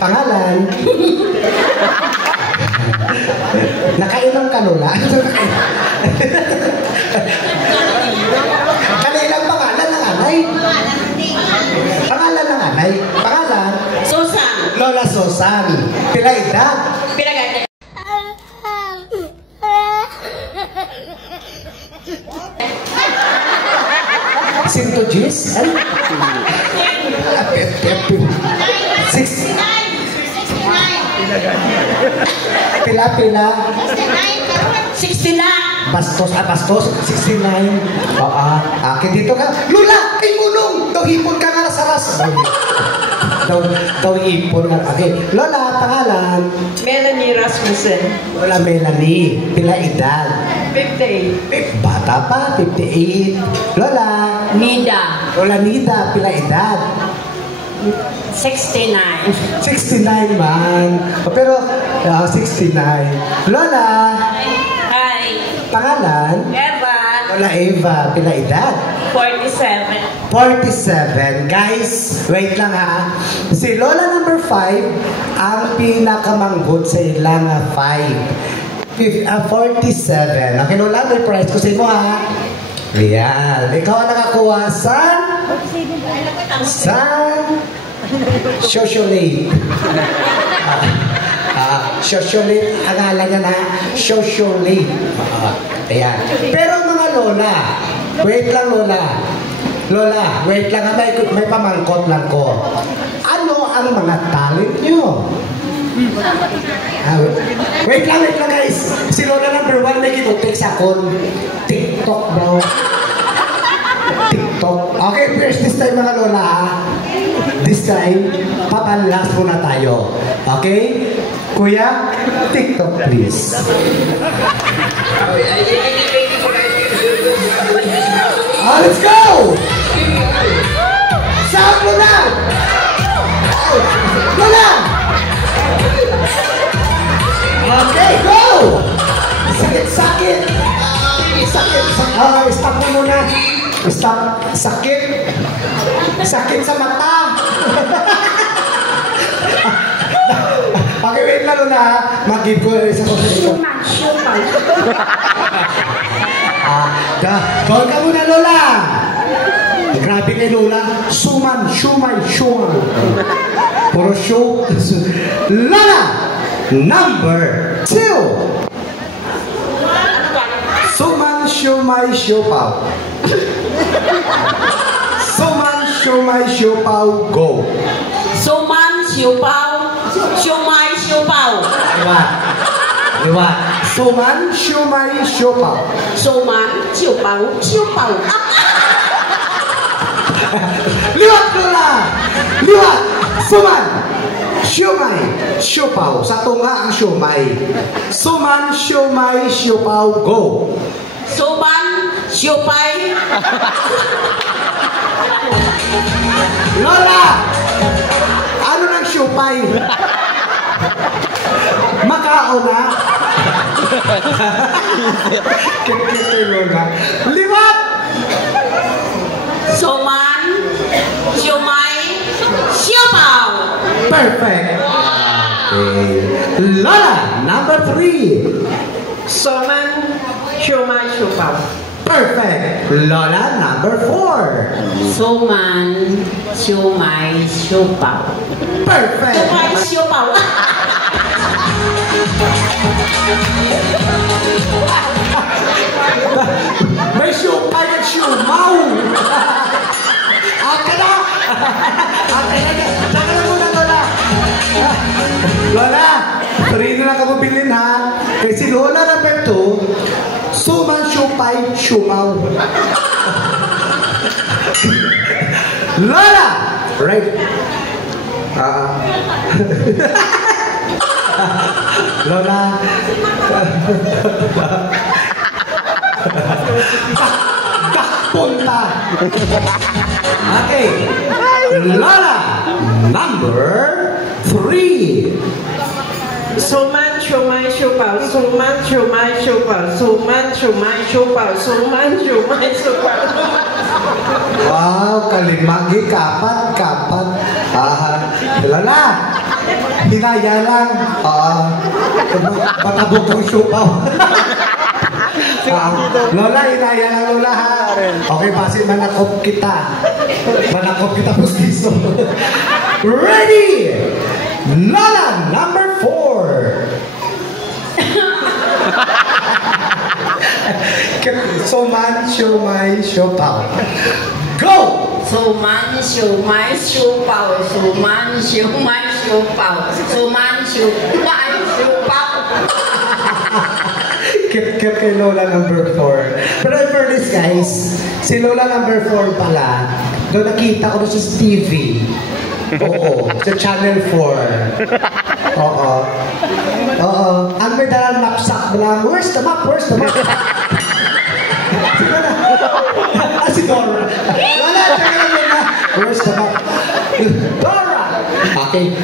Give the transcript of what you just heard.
Pangalan? Nakainom ka, Lola? Kanilang pangalan ng anay? Pangalan ng anay? Pangalan? Susan. Lola Susan. Pila edad? Pila edad? Sinto Gis? Ay? 69. Pila? 69. Bastos, bastos, 69. Akin dito ka. Lula, kay mulong. Daw hipon ka nga sa ras. Daw hipon nga. Okay. Lola, pangalan? Melanie Rasmussen. Lola Melanie. Pila edad? 58. Bata pa, 58. Lola? Nida. Lola Nida, pila edad? 69. 69 man. Pero, 69. Lola? Hi. Pangalan? Eva. Lola Eva, pila edad? 47. 47. Guys, wait lang ha. Si Lola number 5, ang pinakamanggut sa ilang 47. Okay, Lola, may prize ko sa inyo ha. Ayan. Ikaw ang nakakuha sa socialite. Socialite, ang ngalan niya na socialite. Ayan. Pero mga Lola, wait lang Lola. Lola, wait lang. May pamangkot lang ko. Ano ang mga talent nyo? Wait lang guys. Si Lola number 1 may kinutik sa akong TikTok daw. TikTok. Okay, first this time mga Lola ha. This time, papalas muna tayo. Okay? Kuya, TikTok please. Let's go! Sound Lola! Lola! Okay, go! Sakit! Stop mo muna. Stop. Sakit sa mata. Okay, wait lang na. Mag-give ko sa konsultation. Call ka muna, Lola. Grabe kay Lola. Suman. Puro show. Lola! Number 2. Suman, shumay, siopaw. Suman, shumay, siopaw, go. Suman, siopaw, shumay, siopaw. Liwat. Suman, shumay, siopaw. Suman, siopaw, siopaw. Liwat, Lola! Liwat! Suman! Siomay, siopaw. Sa tunga ang siomay. Suman, siomay, siopaw, go. Suman, siopay. Lola! Ano ng siopay? Makao na? Kaya Lola. Liwat! Suman, siomay, siopaw. Perfect. Okay. Lola, number 3. Suman, siomay, siopaw. Perfect. Lola, number 4. Suman, siomay, siopaw. Perfect. Siomay, siopaw. May siopay at siomaw. Aka na. Saka na muna, Lola. Lola, 3 na lang ka mabilin ha. Kaya si Lola number 2, suman, siopay, siomaw. Lola! Right. Lola. Punta. Okay. Lola, number 3. Suman, siomay, siopaw. Suman, siomay, siopaw. Suman, siomay, siopaw. Suman, siomay, siopaw. Wow, kalimagi, kapat. Lola, Hinaya lang. Patabog ng siupaw. Lola, hinaya lang Lola ha. Okay, base manakop kita. Manakop kita pustiso. Ready! Lola, number 4. Soman, siomay, siopaw. Go! Suman, siomay, siopaw. Suman, siomay, siopaw. Suman, siomay, siopaw. Kip kay Lola number 4. Pero in fairness guys, si Lola number 4 pala, doon nakita ko doon sa TV. Oo, sa Channel 4. Oo. Ang may dalang knapsack lang, where's the map? Where's the map? Si Dora. Lola, where's the map? Dora! Okay.